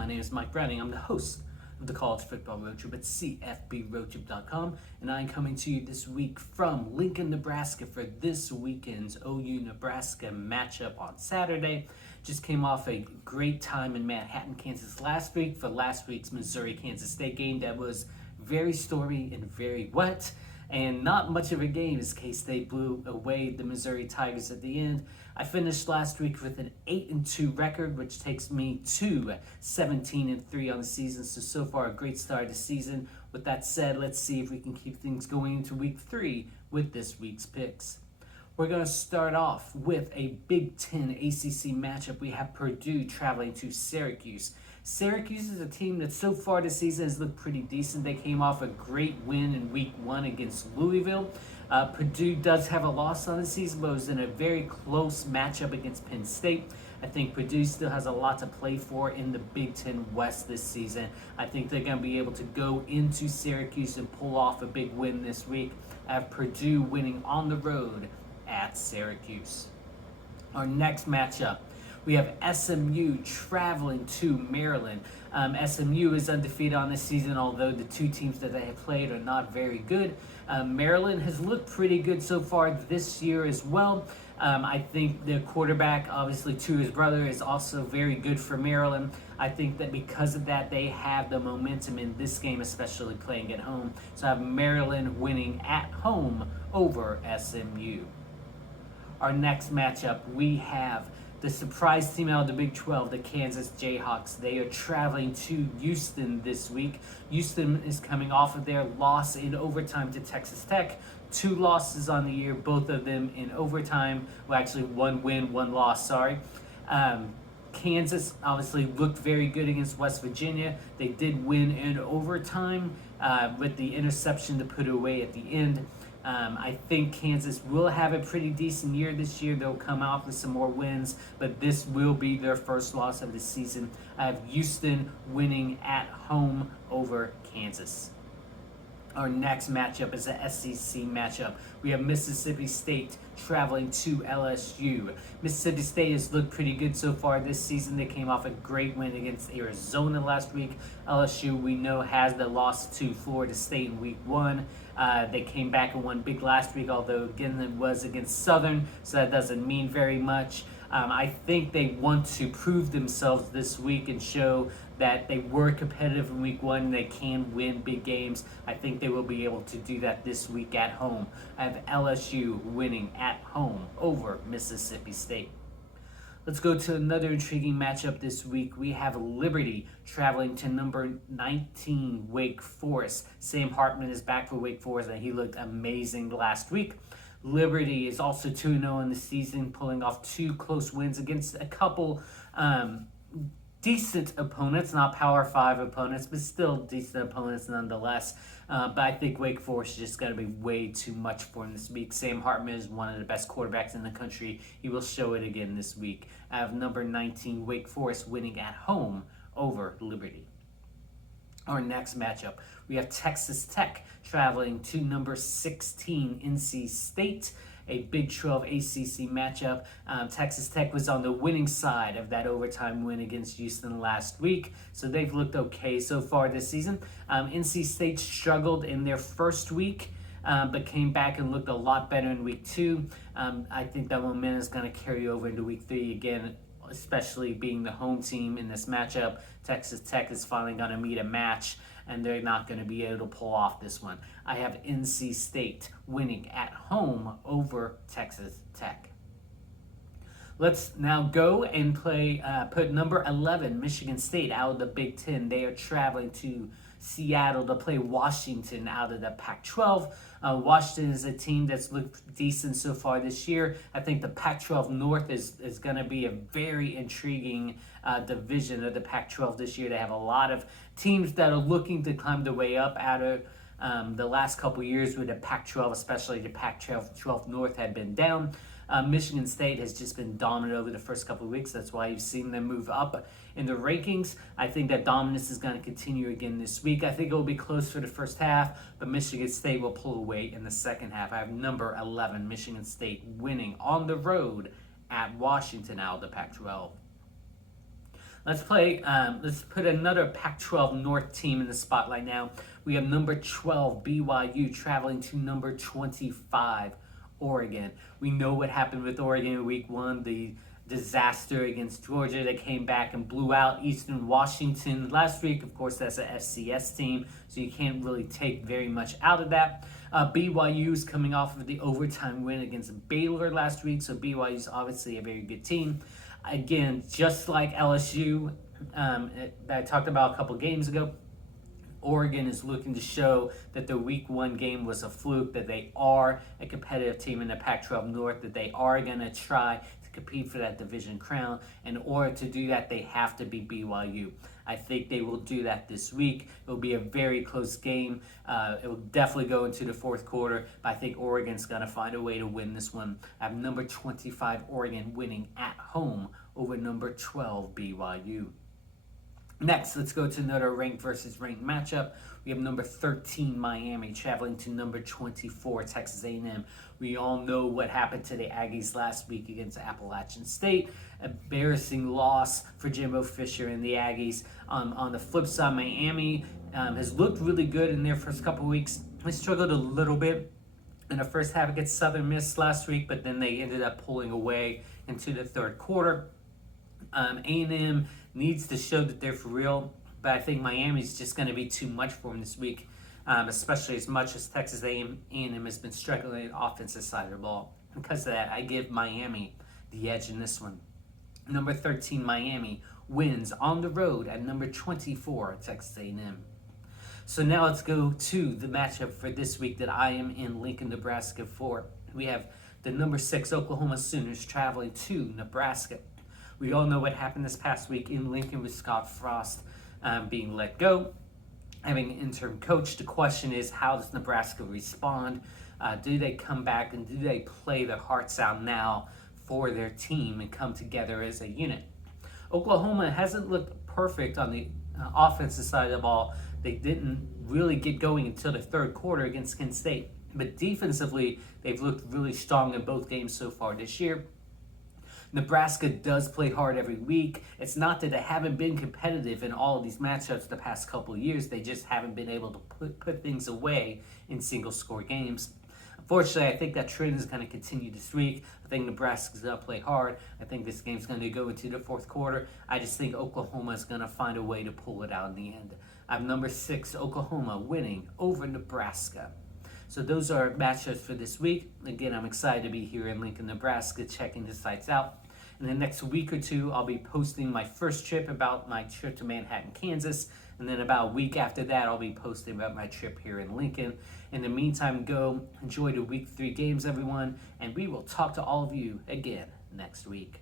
My name is Mike Browning. I'm the host of the College Football Road Trip at cfbroadtrip.com, and I'm coming to you this week from Lincoln, Nebraska for this weekend's OU Nebraska matchup on Saturday. Just came off a great time in Manhattan, Kansas last week for last week's Missouri-Kansas State game that was very stormy and very wet, and not much of a game as K-State blew away the Missouri Tigers at the end. I finished last week with an 8-2 record, which takes me to 17-3 on the season. So far a great start of the season. With that said, let's see if we can keep things going into week 3 with this week's picks. We're going to start off with a Big Ten ACC matchup. We have Purdue traveling to Syracuse. Syracuse is a team that so far this season has looked pretty decent. They came off a great win in week 1 against Louisville. Purdue does have a loss on the season, but it was in a very close matchup against Penn State. I think Purdue still has a lot to play for in the Big Ten West this season. I think they're going to be able to go into Syracuse and pull off a big win this week. I have Purdue winning on the road at Syracuse. Our next matchup, we have SMU traveling to Maryland. SMU is undefeated on this season, although the two teams that they have played are not very good. Maryland has looked pretty good so far this year as well. I think the quarterback, obviously to his brother, is also very good for Maryland. I think that because of that, they have the momentum in this game, especially playing at home. So I have Maryland winning at home over SMU. Our next matchup, we have the surprise team out of the Big 12, the Kansas Jayhawks. They are traveling to Houston this week. Houston is coming off of their loss in overtime to Texas Tech. 2 losses on the year, both of them in overtime. Well, actually, 1 win, 1 loss, sorry. Kansas obviously looked very good against West Virginia. They did win in overtime with the interception to put away at the end. I think Kansas will have a pretty decent year this year. They'll come out with some more wins, but this will be their first loss of the season. I have Houston winning at home over Kansas. Our next matchup is a SEC matchup. We have Mississippi State traveling to LSU. Mississippi State has looked pretty good so far this season. They came off a great win against Arizona last week. LSU, we know, has the loss to Florida State in week 1. They came back and won big last week, although again it was against Southern, so that doesn't mean very much. I think they want to prove themselves this week and show that they were competitive in week 1 and they can win big games. I think they will be able to do that this week at home. I have LSU winning at home over Mississippi State. Let's go to another intriguing matchup this week. We have Liberty traveling to number 19, Wake Forest. Sam Hartman is back for Wake Forest, and he looked amazing last week. Liberty is also 2-0 in the season, pulling off 2 close wins against a couple decent opponents, not Power 5 opponents, but still decent opponents nonetheless. But I think Wake Forest is just going to be way too much for him this week. Sam Hartman is one of the best quarterbacks in the country. He will show it again this week. I have number 19, Wake Forest, winning at home over Liberty. Our next matchup, we have Texas Tech traveling to number 16, NC State. A Big 12 ACC matchup. Texas Tech was on the winning side of that overtime win against Houston last week, so they've looked okay so far this season. NC State struggled in their first week, but came back and looked a lot better in week 2. I think that momentum is going to carry over into week 3 again, especially being the home team in this matchup. Texas Tech is finally going to meet a match, and they're not going to be able to pull off this one. I have NC State winning at home over Texas Tech. Let's now go and put number 11, Michigan State, out of the Big Ten. They are traveling to Seattle to play Washington out of the Pac-12. Washington is a team that's looked decent so far this year. I think the Pac-12 North is going to be a very intriguing division of the Pac-12 this year. They have a lot of teams that are looking to climb their way up out of the last couple years with the Pac-12, especially the Pac-12 North had been down. Michigan State has just been dominant over the first couple of weeks. That's why you've seen them move up in the rankings. I think that dominance is going to continue again this week. I think it will be close for the first half, but Michigan State will pull away in the second half. I have number 11, Michigan State, winning on the road at Washington out of the Pac-12. Let's play. Let's put another Pac-12 North team in the spotlight now. We have number 12 BYU traveling to number 25 Oregon. We know what happened with Oregon in week 1. The disaster against Georgia that came back and blew out Eastern Washington last week. Of course, that's a FCS team, so you can't really take very much out of that. BYU is coming off of the overtime win against Baylor last week, so BYU is obviously a very good team. Again, just like LSU that I talked about a couple games ago, Oregon is looking to show that the week 1 game was a fluke, that they are a competitive team in the Pac-12 North, that they are going to try to compete for that division crown. In order to do that, they have to be BYU. I think they will do that this week. It will be a very close game. It will definitely go into the fourth quarter, but I think Oregon's going to find a way to win this one. I have number 25 Oregon winning at home over number 12 BYU. Next, let's go to another ranked versus ranked matchup. We have number 13 Miami traveling to number 24 Texas A&M. We all know what happened to the Aggies last week against Appalachian State. Embarrassing loss for Jimbo Fisher and the Aggies. On the flip side, Miami has looked really good in their first couple weeks. They struggled a little bit in the first half against Southern Miss last week, but then they ended up pulling away into the third quarter. A&M needs to show that they're for real, but I think Miami's just going to be too much for them this week, especially as much as Texas A&M has been struggling on the offensive side of the ball. Because of that, I give Miami the edge in this one. Number 13 Miami wins on the road at number 24 Texas A&M. So now let's go to the matchup for this week that I am in Lincoln, Nebraska for. We have the number 6 Oklahoma Sooners traveling to Nebraska. We all know what happened this past week in Lincoln with Scott Frost being let go, having an interim coach. The question is, how does Nebraska respond? Do they come back and do they play their hearts out now for their team and come together as a unit? Oklahoma hasn't looked perfect on the offensive side of the ball. They didn't really get going until the third quarter against Kent State. But defensively, they've looked really strong in both games so far this year. Nebraska does play hard every week. It's not that they haven't been competitive in all of these matchups the past couple of years. They just haven't been able to put things away in single-score games. Unfortunately, I think that trend is going to continue this week. I think Nebraska's going to play hard. I think this game's going to go into the fourth quarter. I just think Oklahoma is going to find a way to pull it out in the end. I have number 6, Oklahoma, winning over Nebraska. So those are matchups for this week. Again, I'm excited to be here in Lincoln, Nebraska, checking the sites out. In the next week or two, I'll be posting my first trip about my trip to Manhattan, Kansas. And then about a week after that, I'll be posting about my trip here in Lincoln. In the meantime, go enjoy the week 3 games, everyone. And we will talk to all of you again next week.